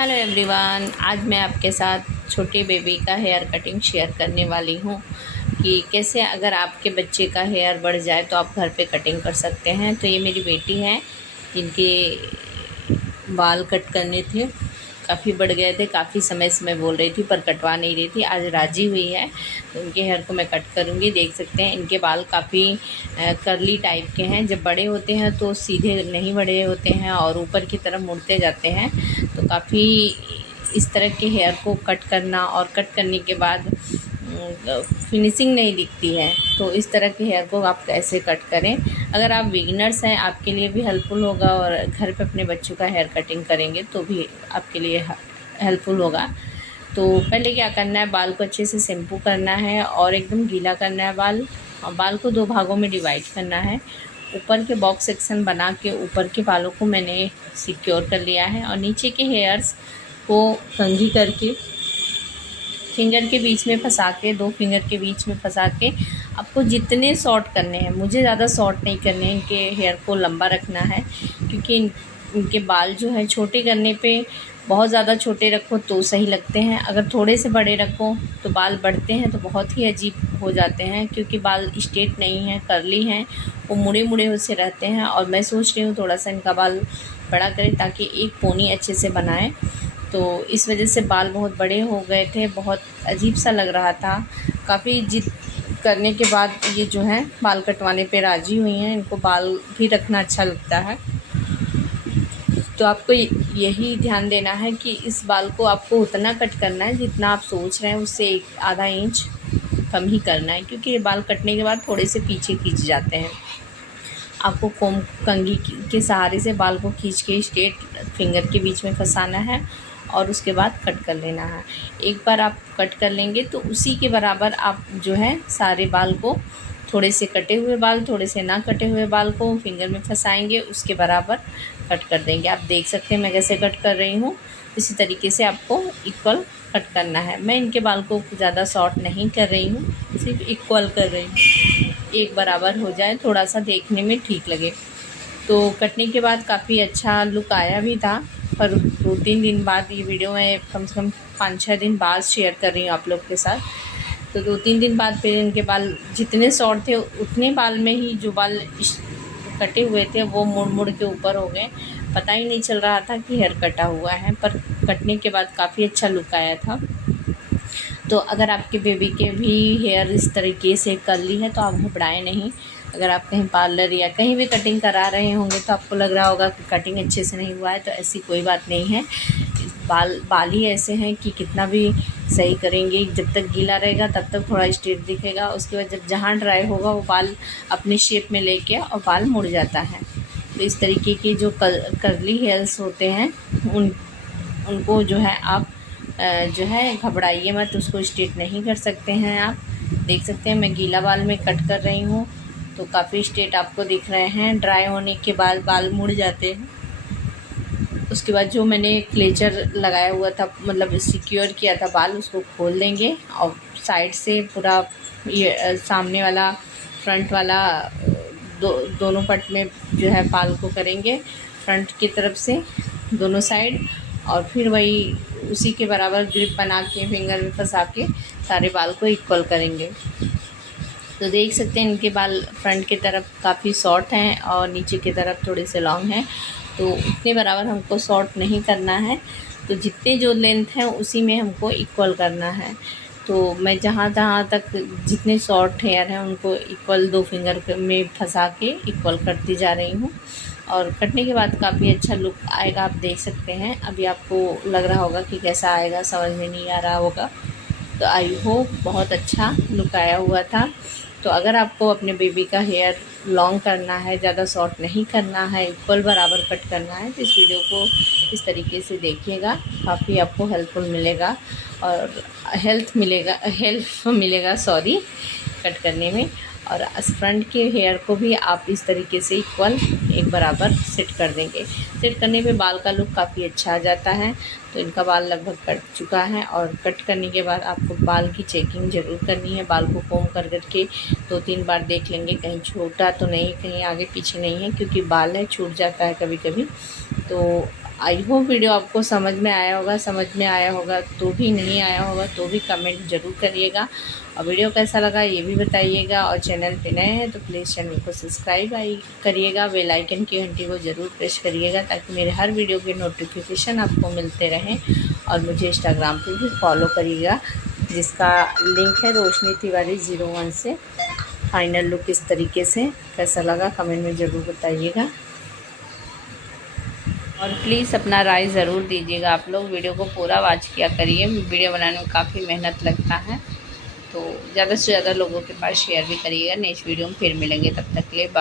Hello everyone, आज मैं आपके साथ छोटे बेबी का हेयर कटिंग शेयर करने वाली हूँ कि कैसे अगर आपके बच्चे का हेयर बढ़ जाए तो आप घर पे कटिंग कर सकते हैं। तो ये मेरी बेटी है जिनके बाल कट करने थे, काफ़ी बढ़ गए थे। काफ़ी समय से मैं बोल रही थी पर कटवा नहीं रही थी। आज राज़ी हुई है तो इनके हेयर को मैं कट करूँगी। देख सकते हैं इनके बाल काफ़ी कर्ली टाइप के हैं। जब बड़े होते हैं तो सीधे नहीं बड़े होते हैं और ऊपर की तरफ मुड़ते जाते हैं। तो काफ़ी इस तरह के हेयर को कट करना और कट करने के बाद फिनिशिंग नहीं दिखती है। तो इस तरह के हेयर को आप कैसे कट करें, अगर आप बिगिनर्स हैं आपके लिए भी हेल्पफुल होगा और घर पे अपने बच्चों का हेयर कटिंग करेंगे तो भी आपके लिए हेल्पफुल होगा। तो पहले क्या करना है, बाल को अच्छे से शैम्पू करना है और एकदम गीला करना है बाल, और बाल को 2 भागों में डिवाइड करना है। ऊपर के बॉक्स सेक्शन बना के ऊपर के बालों को मैंने सिक्योर कर लिया है और नीचे के हेयर्स को कंघी करके फिंगर के बीच में फंसा के 2 फिंगर के बीच में फंसा के आपको जितने शॉर्ट करने हैं, मुझे ज़्यादा शॉर्ट नहीं करने हैं, इनके हेयर को लंबा रखना है क्योंकि इनके बाल जो है छोटे करने पे बहुत ज़्यादा छोटे रखो तो सही लगते हैं, अगर थोड़े से बड़े रखो तो बाल बढ़ते हैं तो बहुत ही अजीब हो जाते हैं क्योंकि बाल स्ट्रेट नहीं हैं, कर्ली हैं, वो मुड़े मुड़े से रहते हैं। और मैं सोच रही हूँ थोड़ा सा इनका बाल बड़ा करें ताकि एक पोनी अच्छे से बनाए। तो इस वजह से बाल बहुत बड़े हो गए थे, बहुत अजीब सा लग रहा था। काफ़ी जिद करने के बाद ये जो है बाल कटवाने पे राज़ी हुई हैं। इनको बाल भी रखना अच्छा लगता है। तो आपको यही ध्यान देना है कि इस बाल को आपको उतना कट करना है जितना आप सोच रहे हैं, उससे 1/2 इंच कम ही करना है क्योंकि ये बाल कटने के बाद थोड़े से पीछे खींच जाते हैं। आपको कंघी के सहारे से बाल को खींच के स्ट्रेट फिंगर के बीच में फंसाना है और उसके बाद कट कर लेना है। एक बार आप कट कर लेंगे तो उसी के बराबर आप जो है सारे बाल को, थोड़े से कटे हुए बाल, थोड़े से ना कटे हुए बाल को फिंगर में फंसाएंगे, उसके बराबर कट कर देंगे। आप देख सकते हैं मैं कैसे कट कर रही हूँ, इसी तरीके से आपको इक्वल कट करना है। मैं इनके बाल को ज़्यादा शॉर्ट नहीं कर रही हूँ, सिर्फ इक्वल कर रही हूँ, एक बराबर हो जाए, थोड़ा सा देखने में ठीक लगे। तो कटने के बाद काफ़ी अच्छा लुक आया भी था, पर 2-3 दिन बाद ये वीडियो मैं कम से कम 5-6 दिन बाद शेयर कर रही हूँ आप लोग के साथ। तो 2-3 दिन बाद फिर इनके बाल जितने शॉर्ट थे उतने बाल में ही जो बाल कटे हुए थे वो मुड़ मुड़ के ऊपर हो गए। पता ही नहीं चल रहा था कि हेयर कटा हुआ है, पर कटने के बाद काफ़ी अच्छा लुक आया था। तो अगर आपके बेबी के भी हेयर इस तरीके से कर्ली है तो आप घबराएं नहीं। अगर आप कहीं पार्लर या कहीं भी कटिंग करा रहे होंगे तो आपको लग रहा होगा कि कटिंग अच्छे से नहीं हुआ है, तो ऐसी कोई बात नहीं है। बाल ही ऐसे हैं कि कितना भी सही करेंगे, जब तक गीला रहेगा तब तक थोड़ा स्ट्रेट दिखेगा, उसके बाद जब जहाँ ड्राई होगा वो बाल अपने शेप में लेके और बाल मुड़ जाता है। तो इस तरीके के जो कर्ली हेयर्स होते हैं उनको जो है आप जो है घबराइए मत, उसको स्ट्रेट नहीं कर सकते हैं। आप देख सकते हैं मैं गीला बाल में कट कर रही हूँ तो काफ़ी स्ट्रेट आपको दिख रहे हैं। ड्राई होने के बाद बाल मुड़ जाते हैं। उसके बाद जो मैंने क्लेचर लगाया हुआ था, मतलब सिक्योर किया था बाल, उसको खोल देंगे और साइड से पूरा ये सामने वाला फ्रंट वाला दोनों पट में जो है बाल को करेंगे फ्रंट की तरफ से दोनों साइड, और फिर वही उसी के बराबर ग्रिप बना के फिंगर में फंसा के सारे बाल को इक्वल करेंगे। तो देख सकते हैं इनके बाल फ्रंट की तरफ काफ़ी शॉर्ट हैं और नीचे की तरफ थोड़े से लॉन्ग हैं, तो उतने बराबर हमको शॉर्ट नहीं करना है। तो जितने जो लेंथ हैं उसी में हमको इक्वल करना है। तो मैं जहाँ तक जितने शॉर्ट हेयर हैं उनको इक्वल 2 फिंगर में फंसा के इक्वल करती जा रही हूँ। और कटने के बाद काफ़ी अच्छा लुक आएगा, आप देख सकते हैं। अभी आपको लग रहा होगा कि कैसा आएगा, समझ में नहीं आ रहा होगा, तो आई होप बहुत अच्छा लुक आया हुआ था। तो अगर आपको अपने बेबी का हेयर लॉन्ग करना है, ज़्यादा शॉर्ट नहीं करना है, इक्वल बराबर कट करना है, तो इस वीडियो को इस तरीके से देखिएगा, काफ़ी आपको हेल्पफुल मिलेगा और हेल्प मिलेगा कट करने में। और फ्रंट के हेयर को भी आप इस तरीके से इक्वल एक बराबर सेट कर देंगे। सेट करने पे बाल का लुक काफ़ी अच्छा आ जाता है। तो इनका बाल लगभग कट चुका है और कट करने के बाद आपको बाल की चेकिंग ज़रूर करनी है। बाल को कोम कर के 2-3 बार देख लेंगे कहीं छोटा तो नहीं, कहीं आगे पीछे नहीं है, क्योंकि बाल है छूट जाता है कभी कभी। तो आई होप वीडियो आपको समझ में आया होगा। समझ में आया होगा तो भी, नहीं आया होगा तो भी कमेंट ज़रूर करिएगा। और वीडियो कैसा लगा ये भी बताइएगा। और चैनल पे नए हैं तो प्लीज़ चैनल को सब्सक्राइब करिएगा, बेल आइकन की घंटी को ज़रूर प्रेस करिएगा ताकि मेरे हर वीडियो के नोटिफिकेशन आपको मिलते रहें। और मुझे इंस्टाग्राम पे भी फॉलो करिएगा, जिसका लिंक है रोशनी तिवारी 01 से। फाइनल लुक इस तरीके से, कैसा लगा कमेंट में ज़रूर बताइएगा। और प्लीज़ अपना राय ज़रूर दीजिएगा। आप लोग वीडियो को पूरा वॉच किया करिए, वीडियो बनाने में काफ़ी मेहनत लगता है, तो ज़्यादा से ज़्यादा लोगों के पास शेयर भी करिएगा। नेक्स्ट वीडियो में फिर मिलेंगे, तब तक के लिए बाय।